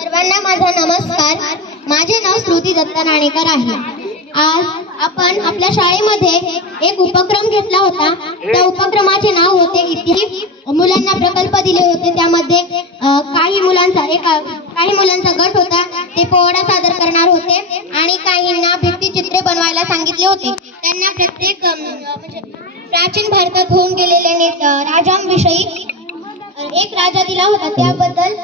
सर्वांना माझा नमस्कार. माझे नाव श्रुती दत्ता नाणेकर आहे. आज आपण आपल्या शाळेमध्ये एक उपक्रम घेतला होता. त्या उपक्रमाचे नाव होते इतिहास. मुलांना प्रकल्प दिले होते. त्यामध्ये काही मुलांचा एक काही मुलांचा गट होता. ते पोवाडा सादर करणार होते आणि काहींना भित्तीचित्रे बनवायला सांगितले होते. त्यांना प्रत्येक म्हणजे प्राचीन भारतात होऊन गेलेले राजांविषयी एक राजा दिला होता त्याबद्दल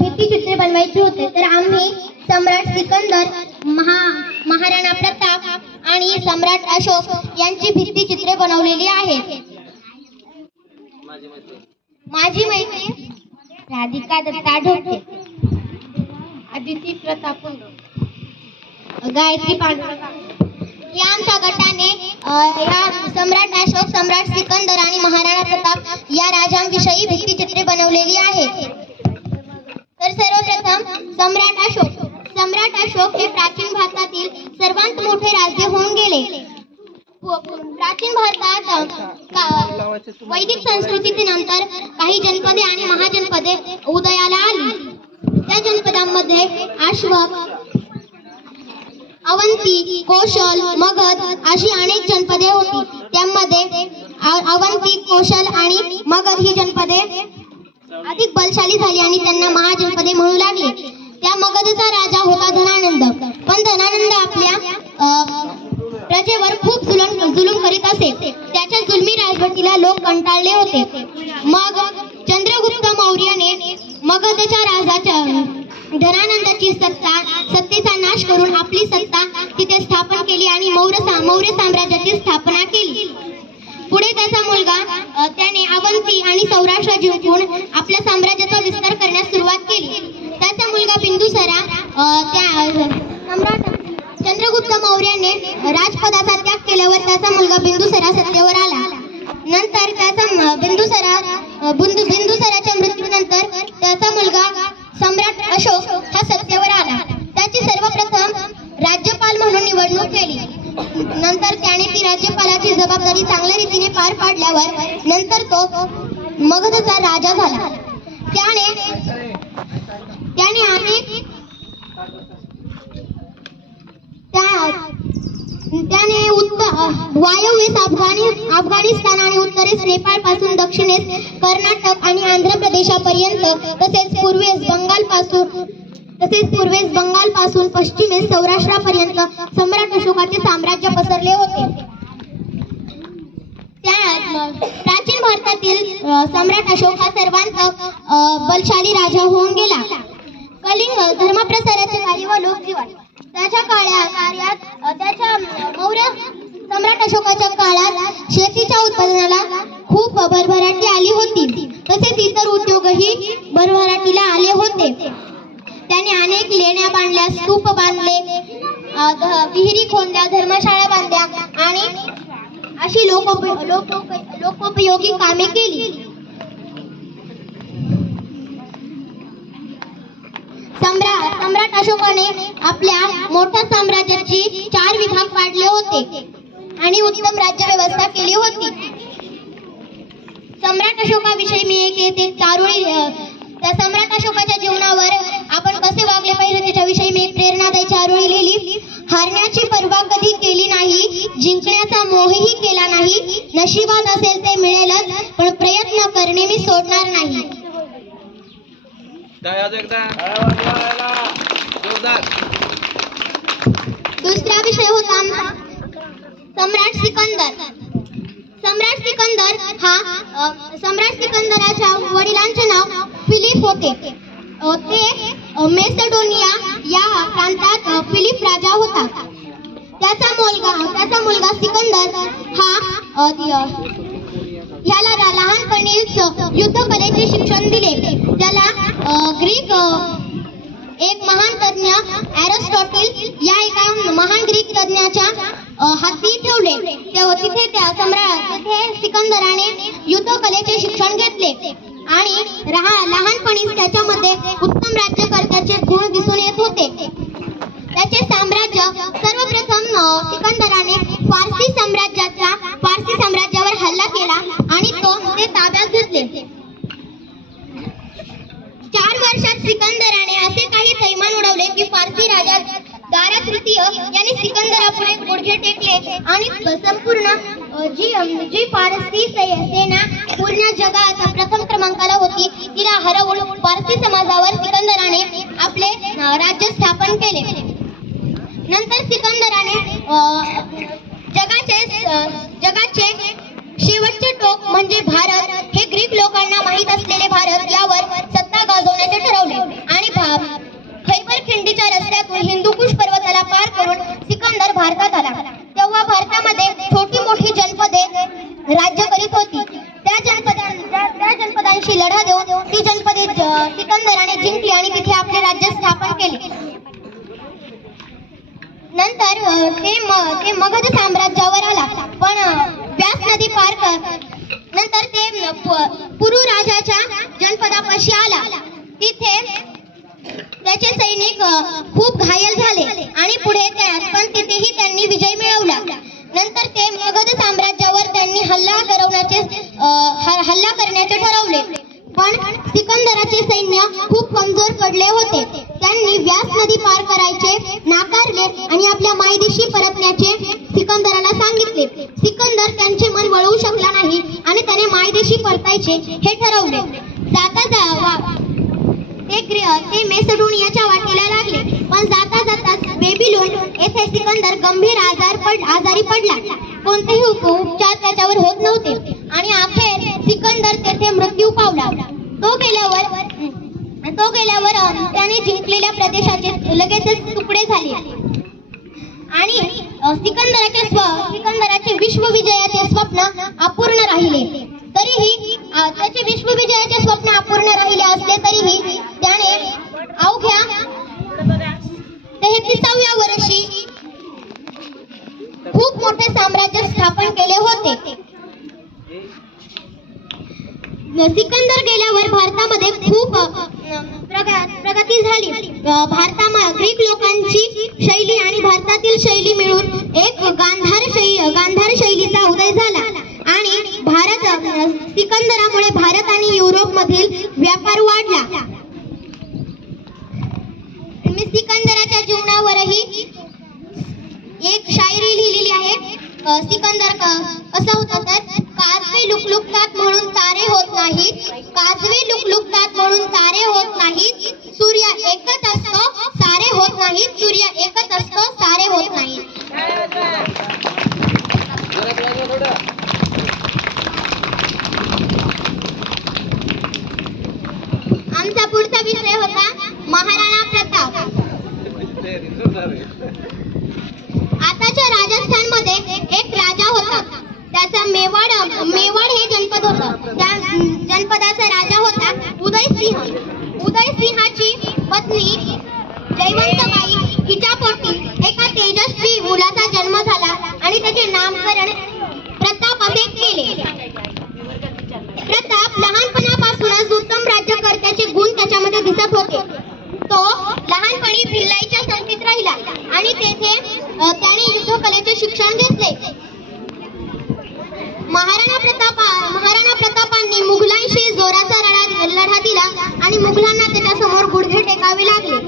भित्तिचित्रे बनवायची होते. तर आम्ही सम्राट सिकंदर महा महाराणा प्रताप आणि सम्राट अशोक यांची भित्तिचित्रे बनवलेली आहेत. माझी मैत्रीण राधिका दत्ता ढोके अदिती प्रताप. गायत्री पांडुरंग. या गटाने या सम्राट अशोक सम्राट सिकंदर आणि महाराणा प्रताप या राजांविषयी भित्तिचित्रे बनवलेली आहेत तर सर्वप्रथम सम्राट अशोक. सम्राट अशोक हे प्राचीन भारतातील सर्वात मोठे राज्य होऊन गेले. हो, प्राचीन भारतात वैदिक का- वैदिक काही जनपदे आणि महाजनपदे उदयाला आली. त्या जनपदांमध्ये अश्वक अवंती कौशल मगध अशी अनेक जनपदे होती. त्यामध्ये अवंती कौशल आणि मगध ही जनपदे अधिक बलशाली झाली आणि त्यांना महाजनपदे म्हणू लागले. त्या मगधचा राजा होता धनानंद. पण धनानंद आपल्या प्रजेवर खूप जुलम जुलूम करीत असे. त्याच्या जुलमी राजवटीला लोक कंटाळले होते. मग चंद्रगुप्त मौर्याने मगधच्या राजाच्या धनानंदाची सत्ता सत्तेचा नाश करून आपली सत्ता तिथे स्थापन केली आणि मौर्य मौर्य साम्राज्याची स्थापना केली. पुढे त्याचा मुलगा त्याने अवंती आणि सौराष्ट्र जिंकून आपल्या साम्राज्याचा विस्तार करण्यास सुरुवात केली. त्याचा मुलगा बिंदुसरा त्या चंद्रगुप्त मौर्याने राजपदाचा त्याग केल्यावर त्याचा मुलगा बिंदुसरा सत्तेवर आला. नंतर त्याचा बिंदुसरा बिंदुसराच्या मृत्यूनंतर त्याचा मुलगा सम्राट अशोक हा सत्तेवर आला. त्याची सर्वप्रथम राज्यपाल म्हणून निवडणूक केली. नंतर त्याने ती राज्यपालाची जबाबदारी चांगल्या रीतीने पार पाडल्यावर नंतर तो मगधचा राजा झाला. त्याने त्याने अनेक त्या त्याने उत्तर वायव्येस अफगाणी अफगाणिस्तान आणि उत्तरेस नेपाळपासून दक्षिणेस कर्नाटक आणि आंध्र प्रदेशापर्यंत तसेच पूर्वेस बंगाल पासून तसेच पूर्वेस बंगाल पासून पश्चिमेस सौराष्ट्रापर्यंत सम्राट अशोकाचे साम्राज्य पसरले होते. प्राचीन भारतातील सम्राट अशोक हा सर्वांत बलशाली राजा होऊन गेला. कलिंग धर्मप्रसाराचे कार्य व लोकजीवन त्याच्या काळ्या कार्यात त्याच्या मौर्य सम्राट अशोकाच्या काळात शेतीच्या उत्पादनाला खूप भरभराटी आली होती. तसेच इतर उद्योगही भरभराटीला आले होते. त्याने अनेक लेण्या बांधल्या स्तूप बांधले विहिरी खोदल्या धर्मशाळा बांधल्या आणि अशी लोकोप लोकोप लोकोपयोगी कामे केली. सम्राट सम्राट अशोकाने आपल्या मोठ्या साम्राज्याची चार विभाग पाडले होते आणि उत्तम राज्य व्यवस्था केली होती. सम्राट अशोकाविषयी मी एक येते चारोळी त्या सम्राट अशोकाच्या जीवनावर आपण कसे वागले पाहिजे त्याच्याविषयी मी एक प्रेरणादायी चारोळी लिहिली. हारण्याची पर्वा कधी केली नाही जिंकण्याचा मोहही केला नाही. नशिबात असेल ते मिळेलच पण प्रयत्न करणे मी सोडणार नाही. काय आज एकदा जोरदार दुसरा विषय होता सम्राट सिकंदर सम्राट सिकंदर हा सम्राट सिकंदराच्या वडिलांचे नाव फिलिप होते. ते मेसेडोनिया या प्रांतात फिलिप राजा होता. त्याचा मुलगा त्याचा मुलगा सिकंदर हा याला ती, युद्ध कलेचे शिक्षण दिले. त्याला ग्रीक एक महान तज्ञ एरिस्टॉटिल या एका महान ग्रीक तज्ञाच्या हाती ठेवले. तेव्हा तिथे त्या सम्राट तिथे सिकंदराने युद्ध कलेचे शिक्षण घेतले. आणि रहा लहानपणी त्याच्यामध्ये उत्तम राज्यकर्त्याचे गुण दिसून येत होते. त्याचे साम्राज्य सर्वप्रथम अ, सिकंदराने फारसी साम्राज्याचा फारसी साम्राज्यावर हल्ला केला आणि तो ते ताब्यात घेतले चार वर्षात सिकंदराने असे काही संपूर्ण जी जी पारसी सेना पूर्ण जगात प्रथम क्रमांकाला होती. तिला हरवून पारसी समाजावर सिकंदराने आपले राज्य स्थापन केले नंतर सिकंदराने अ, जगाचे अ, जगाचे शेवटचे टोक म्हणजे भारत हे ग्रीक लोकांना माहीत असलेले भारत यावर सत्ता गाजवण्याचे ठरवले आणि भा- खैबर खिंडीच्या रस्त्यातून हिंदुकुश पर्वताला पार करून सिकंदर भारतात आला तेव्हा भारतामध्ये छोटी मोठी जनपदे राज्य करीत होती त्या जनपदां त्या- त्या जनपदांशी लढा देऊन मध्ये सिकंदराने जिंकली आणि तिथे आपले राज्य स्थापन केले. नंतर ते म- ते मगध साम्राज्यावर आला. पण व्यास नदी पार कर नंतर ते पुरु राजाच्या जनपदापाशी आला. तिथे त्याचे सैनिक खूप घायल झाले आणि पुढे त्या पण तिथेही त्यांनी विजय मिळवला. नंतर ते मगध साम्राज्यावर त्यांनी हल्ला करवण्याचे हल्ला करण्याचे ठरवले. पण सिकंदराचे सैन्य खूप कमजोर पडले होते. त्यांनी व्यास नदी पार करायचे नाकारले आणि आपल्या मायदेशी परतण्याचे सिकंदराला सांगितले. सिकंदर त्यांचे मन वळवू शकला नाही आणि त्याने मायदेशी परतायचे हे ठरवले. जाता जा ते ग्री- ते मेसडोनियाच्या वाटेला लागले. पण जाता जाता बेबीलोन येथे सिकंदर गंभीर आजार पड आजारी पडला. कोणतेही उपचार त्याच्यावर होत नव्हते. आणि अखेर सिकंदर तेथे मृत्यू पावला. तो गेल्यावर तो गेल्यावर त्याने जिंकलेल्या प्रदेशाचे लगेचच तुकडे झाले. आणि सिकंदराचे स्व सिकंदराचे विश्वविजयाचे स्वप्न अपूर्ण राहिले. तरीही त्याचे विश्वविजयाचे स्वप्न अपूर्ण राहिले असले तरीही त्याने अवघ्या तेहतीसाव्या वर्षी खूप मोठे साम्राज्य स्थापन केले होते. सिकंदर गेल्यावर भारतामध्ये खूप प्रग- प्रगती झाली. भारतामध्ये ग्रीक लोकांची शैली आणि भारतातील शैली मिळून एक गांधार शैली गांधार शैलीचा उदय झाला. आणि भारत सिकंदरामुळे भारत आणि युरोप मधील व्यापार वाढला. मी सिकंदराच्या जीवनावरही एक शायरी लिहिलेली आहे. सिकंदर क- कसं होतं तर काजवे लुकलुकतात म्हणून तारे नाहीत. काजवे लुकलुकतात म्हणून तारे होत नाहीत. सूर्य एक असतो सारे होत नाहीत सूर्य एकच असतो सारे होत नाहीत आमचा पुढचा विषय होता महाराणा प्रताप आताच्या राजस्थानमध्ये एक राजा होता त्याचा मेवाड मेवाड हे जनपद होतं त्या जनपदाचा राजा होता उदयसिंह उदयसिंहाची पत्नी जयवंतबाई हिच्या पोटी एका तेजस्वी मुलाचा जन्म झाला आणि त्याचे नामकरण प्रताप असे केले प्रताप लहानपणापासूनच उत्तम राज्यकर्त्याचे गुण त्याच्यामध्ये दिसत होते तो लहानपणी भिल्लाईच्या संगतीत राहिला आणि तेथे अ, त्याने युद्धकलेचे शिक्षण घेतले महाराणा प्रताप महाराणा प्रतापांनी मुघलांशी जोराचा लढा लढा दिला आणि मुघलांना त्याच्यासमोर गुडघे टेकावे लागले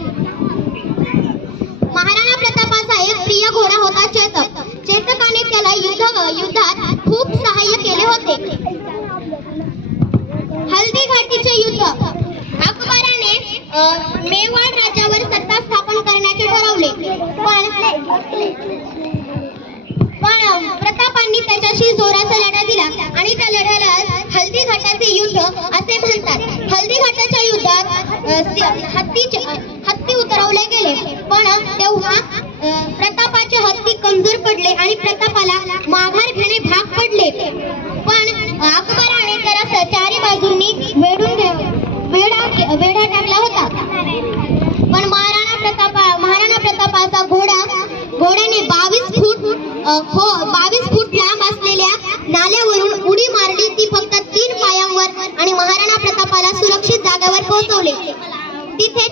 महाराणा प्रतापाचा एक प्रिय घोडा होता चेतक चेतकाने त्याला युद्ध युद्धात खूप सहाय्य केले होते हल्दी घाटीचे युद्ध अकबराने अ, मेवाड राज्यावर सत्ता स्थापन करण्याचे ठरवले. पण प्रतापांनी त्याच्याशी जोराचा लढा दिला आणि त्या लढ्याला हल्दी घाटाचे युद्ध असे म्हणतात. हल्दी घाटाच्या युद्धात हत्तीचे हत्ती उतरवले गेले. पण तेव्हा प्रतापाचे हत्ती कमी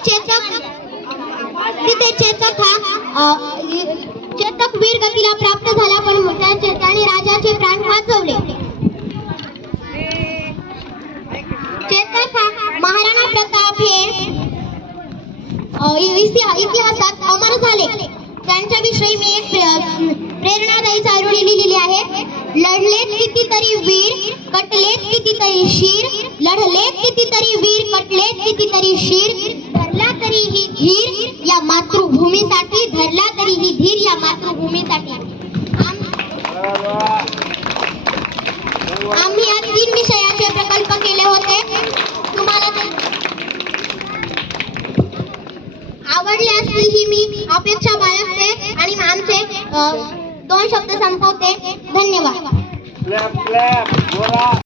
चेतक तिथे चेतक हा चेतक वीर गतीला प्राप्त झाला पण मोठ्या चेताने राजाचे प्राण वाचवले चेतक हा महाराणा प्रताप हे इतिहासात अमर झाले त्यांच्याविषयी मी एक प्रे- प्रेरणादायी चारोळी लिहिलेली आहे लढलेत कितीतरी वीर कटलेत कितीतरी शीर लढलेत कितीतरी वीर कटलेत कितीतरी शीर तरीही धीर या मातृभूमीसाठी धरला तरीही धीर या मातृभूमीसाठी. आम्ही या तीन विषयाचे प्रकल्प केले होते. तुम्हाला आवडले असतील ही मी अपेक्षा बाळगते आणि आमचे दोन शब्द संपवते. धन्यवाद.